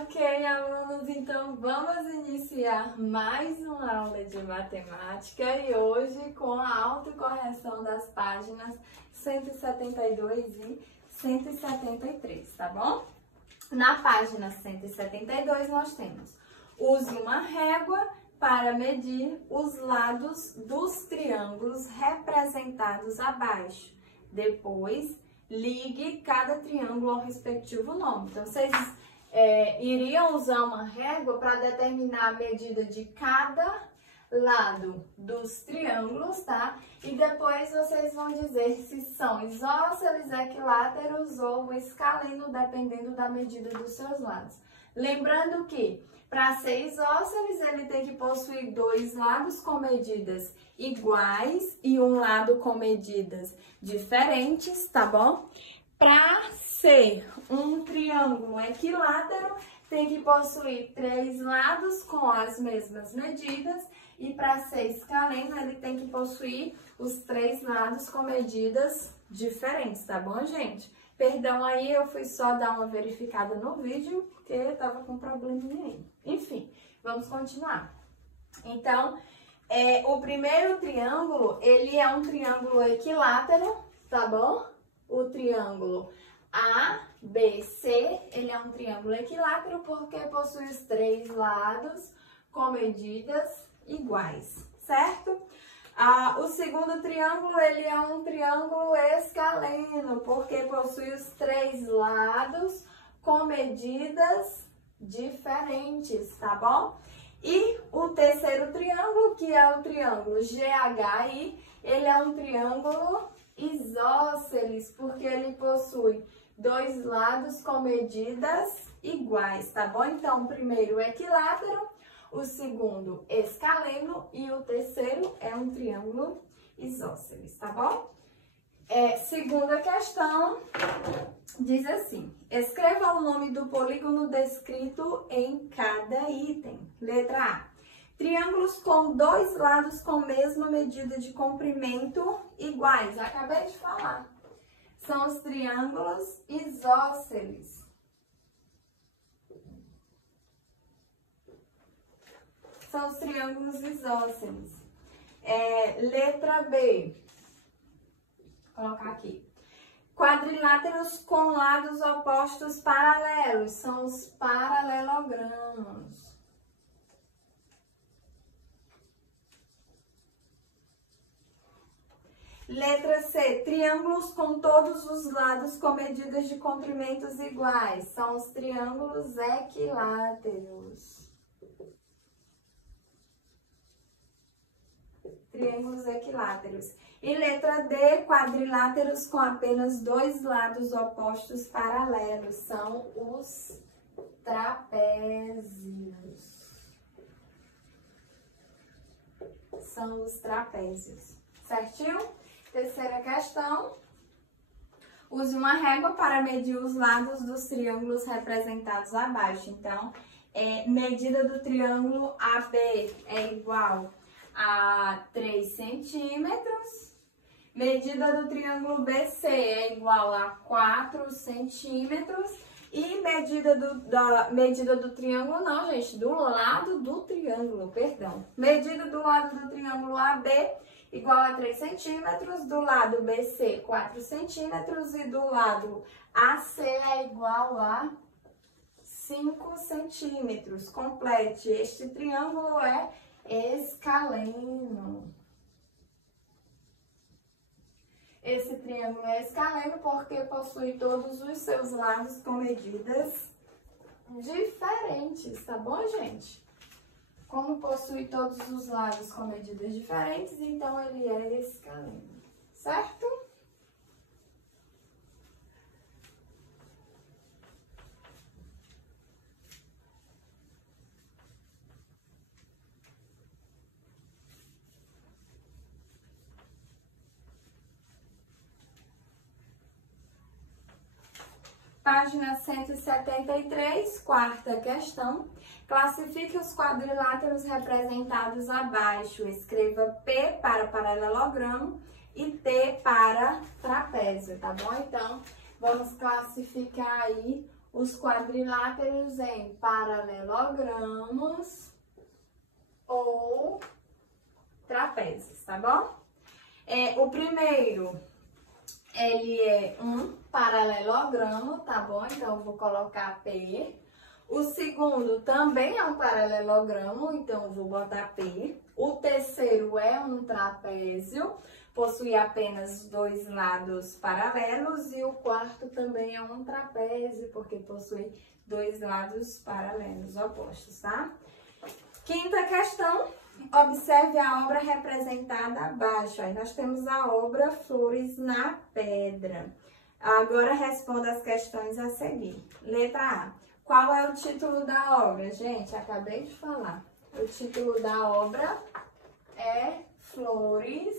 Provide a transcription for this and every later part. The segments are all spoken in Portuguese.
Ok, alunos, então vamos iniciar mais uma aula de matemática e hoje com a autocorreção das páginas 172 e 173, tá bom? Na página 172 nós temos: use uma régua para medir os lados dos triângulos representados abaixo. Depois, ligue cada triângulo ao respectivo nome. Então, vocês iriam usar uma régua para determinar a medida de cada lado dos triângulos, tá? E depois vocês vão dizer se são isósceles, equiláteros ou escaleno, dependendo da medida dos seus lados. Lembrando que, para ser isósceles, ele tem que possuir dois lados com medidas iguais e um lado com medidas diferentes, tá bom? Para ser um triângulo equilátero, tem que possuir três lados com as mesmas medidas. E para ser escaleno, ele tem que possuir os três lados com medidas diferentes, tá bom, gente? Perdão aí, eu fui só dar uma verificada no vídeo, porque eu tava com um probleminha aí. Enfim, vamos continuar. Então, o primeiro triângulo, ele é um triângulo equilátero, tá bom? O triângulo ABC, ele é um triângulo equilátero porque possui os três lados com medidas iguais, certo? O segundo triângulo, ele é um triângulo escaleno, porque possui os três lados com medidas diferentes, tá bom? E o terceiro triângulo, que é o triângulo GHI, ele é um triângulo isósceles, porque ele possui dois lados com medidas iguais, tá bom? Então, o primeiro equilátero, o segundo escaleno e o terceiro é um triângulo isósceles, tá bom? Segunda questão, diz assim: escreva o nome do polígono descrito em cada item. Letra A: triângulos com dois lados com mesma medida de comprimento iguais. Acabei de falar. São os triângulos isósceles. São os triângulos isósceles. Letra B. Vou colocar aqui. Quadriláteros com lados opostos paralelos. São os paralelogramos. Letra C. Triângulos com todos os lados com medidas de comprimentos iguais. São os triângulos equiláteros. Triângulos equiláteros. E letra D, quadriláteros com apenas dois lados opostos paralelos. São os trapézios. São os trapézios. Certinho? Terceira questão. Use uma régua para medir os lados dos triângulos representados abaixo. Então, medida do triângulo AB é igual a 3 centímetros. Medida do triângulo BC é igual a 4 centímetros. E medida do triângulo, não, gente, do lado do triângulo, perdão. Medida do lado do triângulo AB igual a 3 centímetros, do lado BC 4 centímetros e do lado AC é igual a 5 centímetros. Complete, este triângulo é escaleno. Esse triângulo é escaleno porque possui todos os seus lados com medidas diferentes, tá bom, gente? Como possui todos os lados com medidas diferentes, então ele é escaleno, certo? Página 173, quarta questão. Classifique os quadriláteros representados abaixo. Escreva P para paralelogramo e T para trapézio, tá bom? Então, vamos classificar aí os quadriláteros em paralelogramos ou trapézios, tá bom? O primeiro, ele é um paralelogramo, tá bom? Então, eu vou colocar P. O segundo também é um paralelogramo, então eu vou botar P. O terceiro é um trapézio, possui apenas dois lados paralelos. E o quarto também é um trapézio, porque possui dois lados paralelos opostos, tá? Quinta questão, observe a obra representada abaixo. Aí nós temos a obra Flores na Pedra. Agora responda as questões a seguir. Letra A. Qual é o título da obra? Gente, acabei de falar. O título da obra é Flores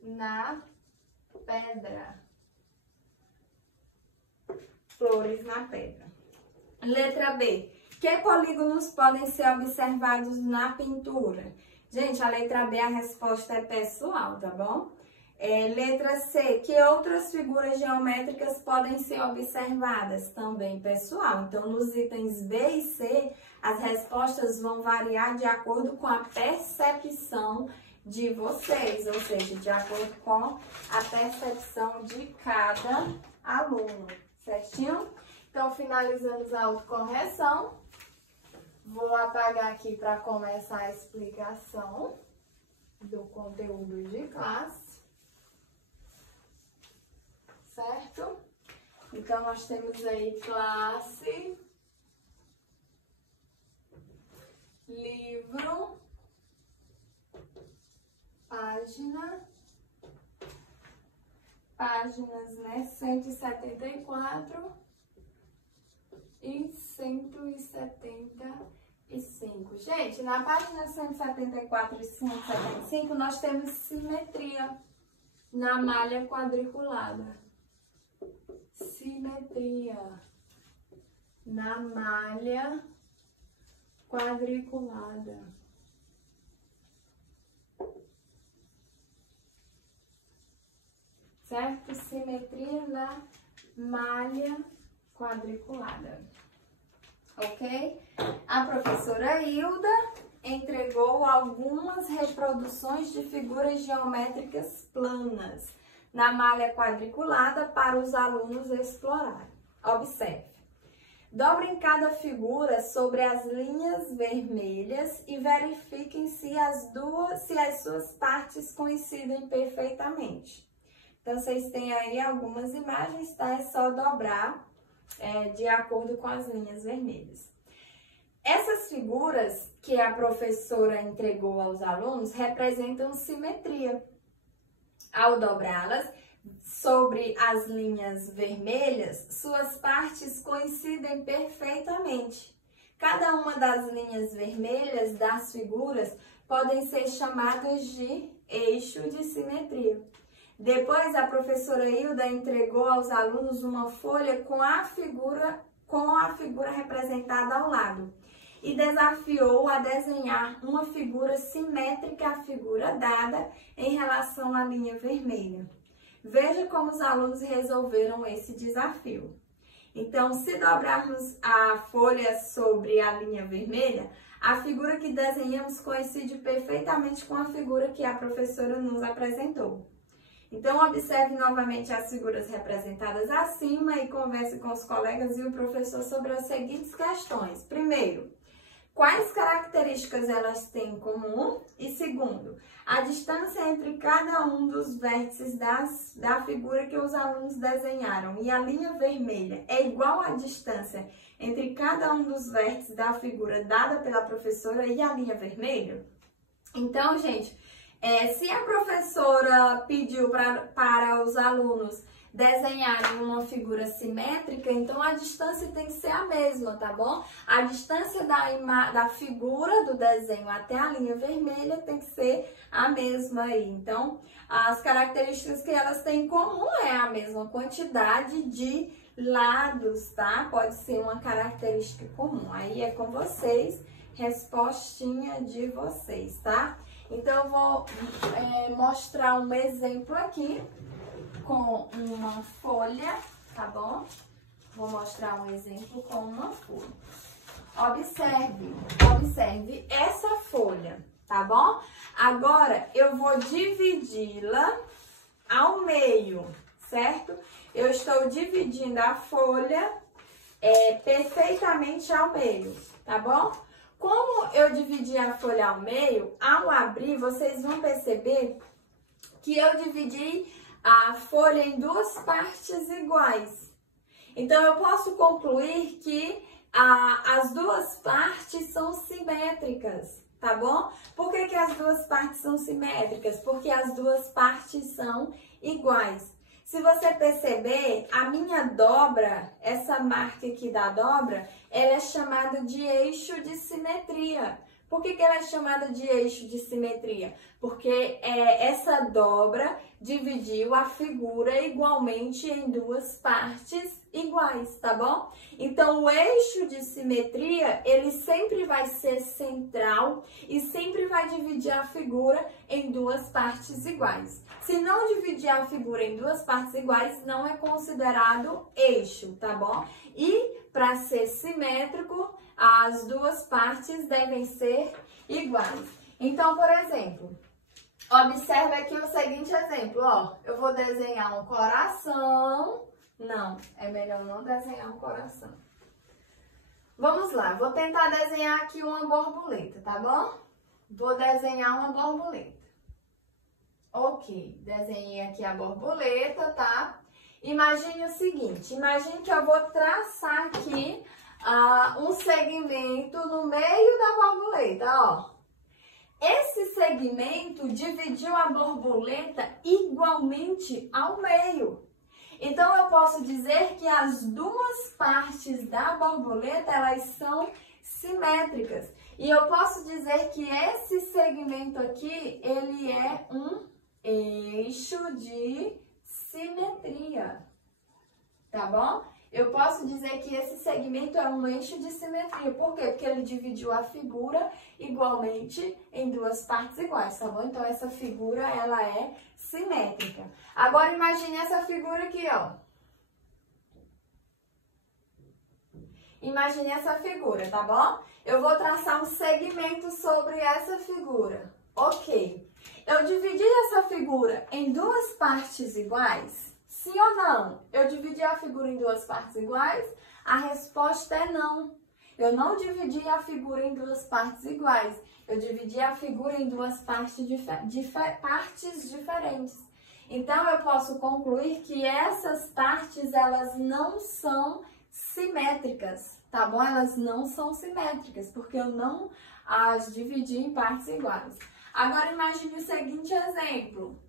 na Pedra. Flores na Pedra. Letra B. Que polígonos podem ser observados na pintura? Gente, a letra B, a resposta é pessoal, tá bom? Letra C, que outras figuras geométricas podem ser observadas? Também pessoal. Então, nos itens B e C, as respostas vão variar de acordo com a percepção de vocês, ou seja, de acordo com a percepção de cada aluno, certinho? Então, finalizamos a autocorreção. Vou apagar aqui para começar a explicação do conteúdo de classe. Certo? Então, nós temos aí classe, livro, páginas, né? 174 e 175. Gente, na página 174 e 175, nós temos simetria na malha quadriculada. Simetria na malha quadriculada. Certo? Simetria na malha quadriculada. Ok? A professora Hilda entregou algumas reproduções de figuras geométricas planas na malha quadriculada para os alunos explorarem. Observe. Dobrem cada figura sobre as linhas vermelhas e verifiquem se as suas partes coincidem perfeitamente. Então, vocês têm aí algumas imagens, tá? É só dobrar de acordo com as linhas vermelhas. Essas figuras que a professora entregou aos alunos representam simetria. Ao dobrá-las sobre as linhas vermelhas, suas partes coincidem perfeitamente. Cada uma das linhas vermelhas das figuras podem ser chamadas de eixo de simetria. Depois, a professora Hilda entregou aos alunos uma folha com a figura representada ao lado e desafiou a desenhar uma figura simétrica à figura dada em relação à linha vermelha. Veja como os alunos resolveram esse desafio. Então, se dobrarmos a folha sobre a linha vermelha, a figura que desenhamos coincide perfeitamente com a figura que a professora nos apresentou. Então, observe novamente as figuras representadas acima e converse com os colegas e o professor sobre as seguintes questões. Primeiro, quais características elas têm em comum? E segundo, a distância entre cada um dos vértices da figura que os alunos desenharam e a linha vermelha é igual à distância entre cada um dos vértices da figura dada pela professora e a linha vermelha? Então, gente, se a professora pediu para os alunos desenharem uma figura simétrica, então a distância tem que ser a mesma, tá bom? A distância da figura do desenho até a linha vermelha tem que ser a mesma aí. Então, as características que elas têm em comum é a mesma quantidade de lados, tá? Pode ser uma característica comum. Aí é com vocês, respostinha de vocês, tá? Então, eu vou mostrar um exemplo aqui com uma folha, tá bom? Vou mostrar um exemplo com uma folha. Observe essa folha, tá bom? Agora, eu vou dividi-la ao meio, certo? Eu estou dividindo a folha perfeitamente ao meio, tá bom? Como eu dividi a folha ao meio, ao abrir, vocês vão perceber que eu dividi a folha em duas partes iguais. Então, eu posso concluir que as duas partes são simétricas, tá bom? Por que que as duas partes são simétricas? Porque as duas partes são iguais. Se você perceber, a minha dobra, essa marca aqui da dobra, ela é chamada de eixo de simetria. Por que que ela é chamada de eixo de simetria? Porque essa dobra dividiu a figura igualmente em duas partes iguais, tá bom? Então, o eixo de simetria, ele sempre vai ser central e sempre vai dividir a figura em duas partes iguais. Se não dividir a figura em duas partes iguais, não é considerado eixo, tá bom? E, para ser simétrico, as duas partes devem ser iguais. Então, por exemplo, observe aqui o seguinte exemplo, ó. Eu vou desenhar um coração. Não, é melhor não desenhar um coração. Vamos lá, vou tentar desenhar aqui uma borboleta, tá bom? Vou desenhar uma borboleta. Ok, desenhei aqui a borboleta, tá? Imagine o seguinte, imagine que eu vou traçar aqui um segmento no meio da borboleta, ó. Esse segmento dividiu a borboleta igualmente ao meio. Então, eu posso dizer que as duas partes da borboleta, elas são simétricas. E eu posso dizer que esse segmento aqui, ele é um eixo de simetria, tá bom? Eu posso dizer que esse segmento é um eixo de simetria. Por quê? Porque ele dividiu a figura igualmente em duas partes iguais, tá bom? Então, essa figura, ela é simétrica. Agora, imagine essa figura aqui, ó. Imagine essa figura, tá bom? Eu vou traçar um segmento sobre essa figura. Ok. Eu dividi essa figura em duas partes iguais? Sim ou não? Eu dividi a figura em duas partes iguais? A resposta é não. Eu não dividi a figura em duas partes iguais. Eu dividi a figura em duas partes diferentes. Então, eu posso concluir que essas partes, elas não são simétricas, tá bom? Elas não são simétricas, porque eu não as dividi em partes iguais. Agora, imagine o seguinte exemplo.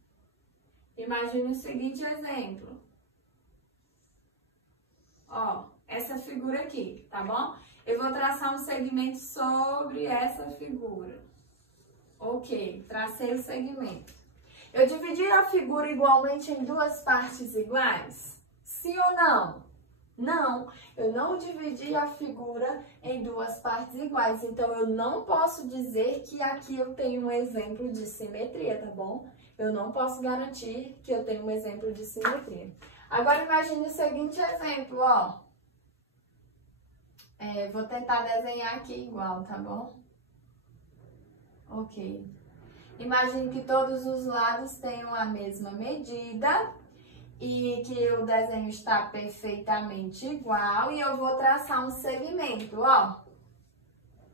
Ó, essa figura aqui, tá bom? Eu vou traçar um segmento sobre essa figura. Ok, tracei o segmento. Eu dividi a figura igualmente em duas partes iguais? Sim ou não? Não, eu não dividi a figura em duas partes iguais. Então, eu não posso dizer que aqui eu tenho um exemplo de simetria, tá bom? Eu não posso garantir que eu tenho um exemplo de simetria. Agora, imagine o seguinte exemplo, ó. Vou tentar desenhar aqui igual, tá bom? Ok. Imagine que todos os lados tenham a mesma medida e que o desenho está perfeitamente igual e eu vou traçar um segmento, ó.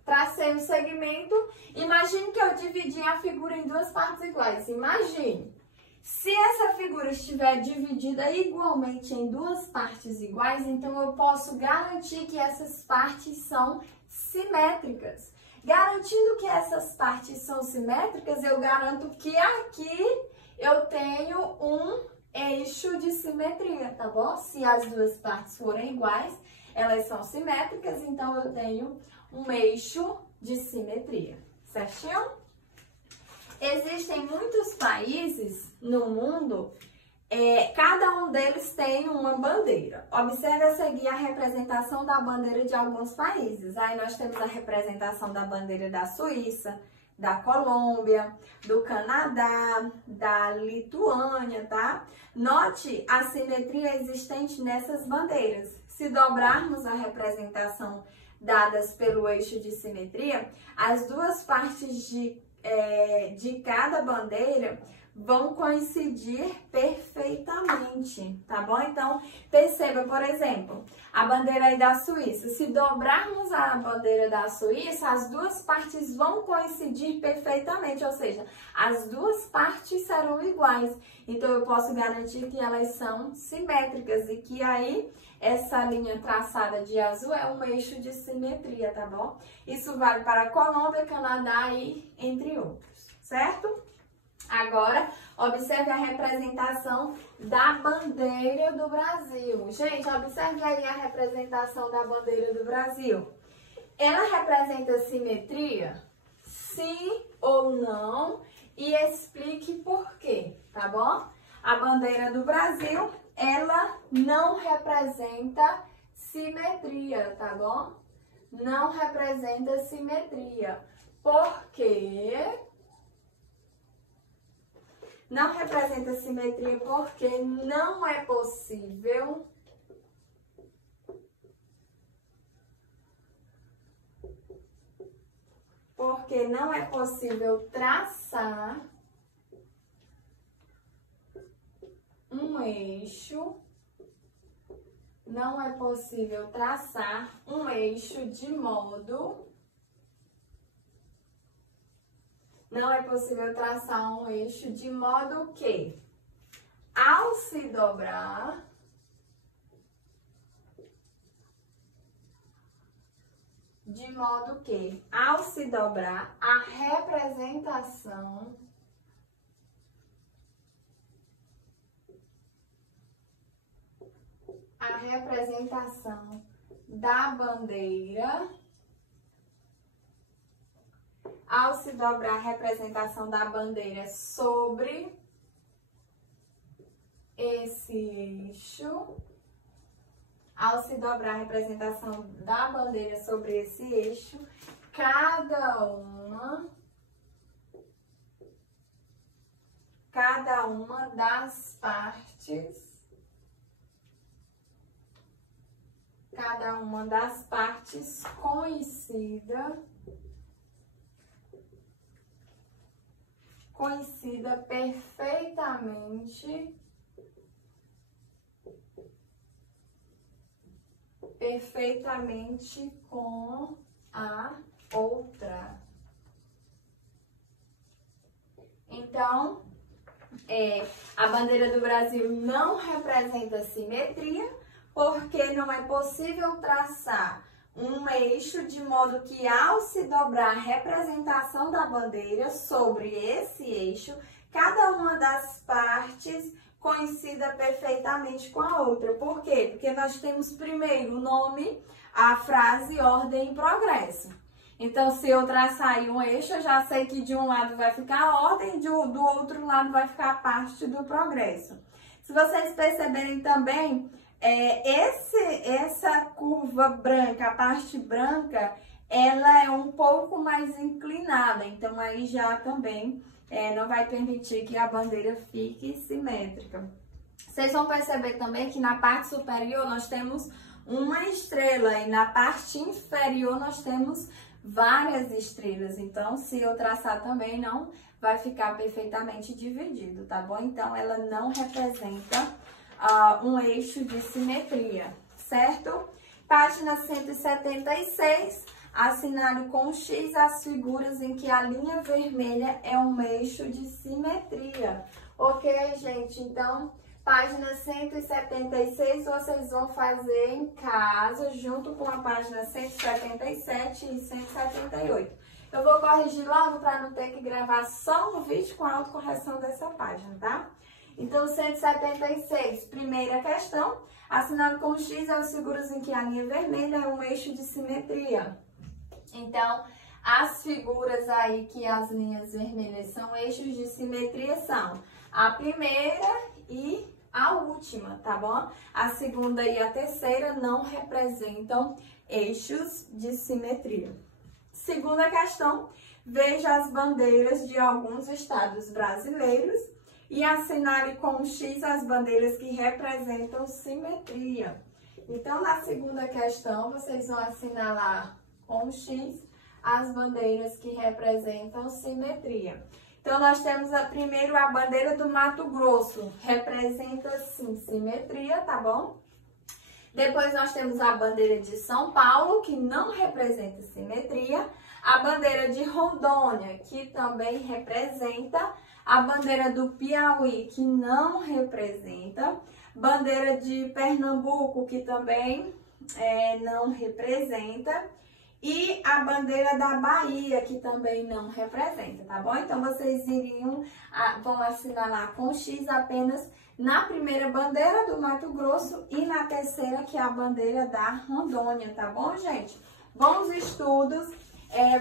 Tracei um segmento, imagine que eu dividi a figura em duas partes iguais. Imagine, se essa figura estiver dividida igualmente em duas partes iguais, então eu posso garantir que essas partes são simétricas. Garantindo que essas partes são simétricas, eu garanto que aqui eu tenho um eixo de simetria, tá bom? Se as duas partes forem iguais, elas são simétricas, então eu tenho um eixo de simetria, certinho? Existem muitos países no mundo, cada um deles tem uma bandeira. Observe a seguir a representação da bandeira de alguns países. Aí nós temos a representação da bandeira da Suíça, da Colômbia, do Canadá, da Lituânia, tá? Note a simetria existente nessas bandeiras. Se dobrarmos a representação dadas pelo eixo de simetria, as duas partes de cada bandeira vão coincidir perfeitamente, tá bom? Então, perceba, por exemplo, a bandeira aí da Suíça. Se dobrarmos a bandeira da Suíça, as duas partes vão coincidir perfeitamente, ou seja, as duas partes serão iguais. Então, eu posso garantir que elas são simétricas e que aí essa linha traçada de azul é um eixo de simetria, tá bom? Isso vale para a Colômbia, Canadá e entre outros, certo? Agora, observe a representação da bandeira do Brasil. Gente, observe aí a representação da bandeira do Brasil. Ela representa simetria? Sim ou não? E explique por quê, tá bom? A bandeira do Brasil, ela não representa simetria, tá bom? Não representa simetria. Por quê? Não representa simetria porque não é possível traçar um eixo, de modo que, ao se dobrar, a representação da bandeira, sobre esse eixo, cada uma das partes coincida perfeitamente com a outra. Então, a bandeira do Brasil não representa simetria, porque não é possível traçar um eixo de modo que, ao se dobrar a representação da bandeira sobre esse eixo, cada uma das partes coincida perfeitamente com a outra. Por quê? Porque nós temos primeiro o nome, a frase, ordem e progresso. Então, se eu traçar aí um eixo, eu já sei que de um lado vai ficar a ordem, do outro lado vai ficar a parte do progresso. Se vocês perceberem também, essa curva branca, a parte branca, ela é um pouco mais inclinada, então aí já também não vai permitir que a bandeira fique simétrica. Vocês vão perceber também que na parte superior nós temos uma estrela e na parte inferior nós temos várias estrelas, então se eu traçar também não vai ficar perfeitamente dividido, tá bom? Então ela não representa um eixo de simetria, certo? Página 176, assinale com X as figuras em que a linha vermelha é um eixo de simetria. Ok, gente? Então, página 176 vocês vão fazer em casa, junto com a página 177 e 178. Eu vou corrigir logo para não ter que gravar só um vídeo com a autocorreção dessa página, tá? Então, 176, primeira questão, assinado com X as figuras em que a linha vermelha é um eixo de simetria. Então, as figuras aí que as linhas vermelhas são eixos de simetria são a primeira e a última, tá bom? A segunda e a terceira não representam eixos de simetria. Segunda questão, veja as bandeiras de alguns estados brasileiros e assinale com um X as bandeiras que representam simetria. Então, na segunda questão, vocês vão assinalar com um X as bandeiras que representam simetria. Então, nós temos primeiro a bandeira do Mato Grosso, representa sim simetria, tá bom? Depois nós temos a bandeira de São Paulo, que não representa simetria. A bandeira de Rondônia, que também representa. A bandeira do Piauí, que não representa. Bandeira de Pernambuco, que também não representa. E a bandeira da Bahia, que também não representa, tá bom? Então, vocês vão assinalar com X apenas na primeira bandeira do Mato Grosso e na terceira, que é a bandeira da Rondônia, tá bom, gente? Bons estudos!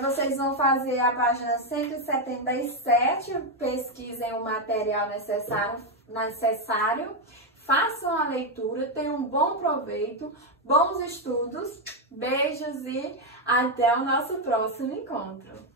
Vocês vão fazer a página 177, pesquisem o material necessário, façam a leitura, tenham um bom proveito, bons estudos, beijos e até o nosso próximo encontro!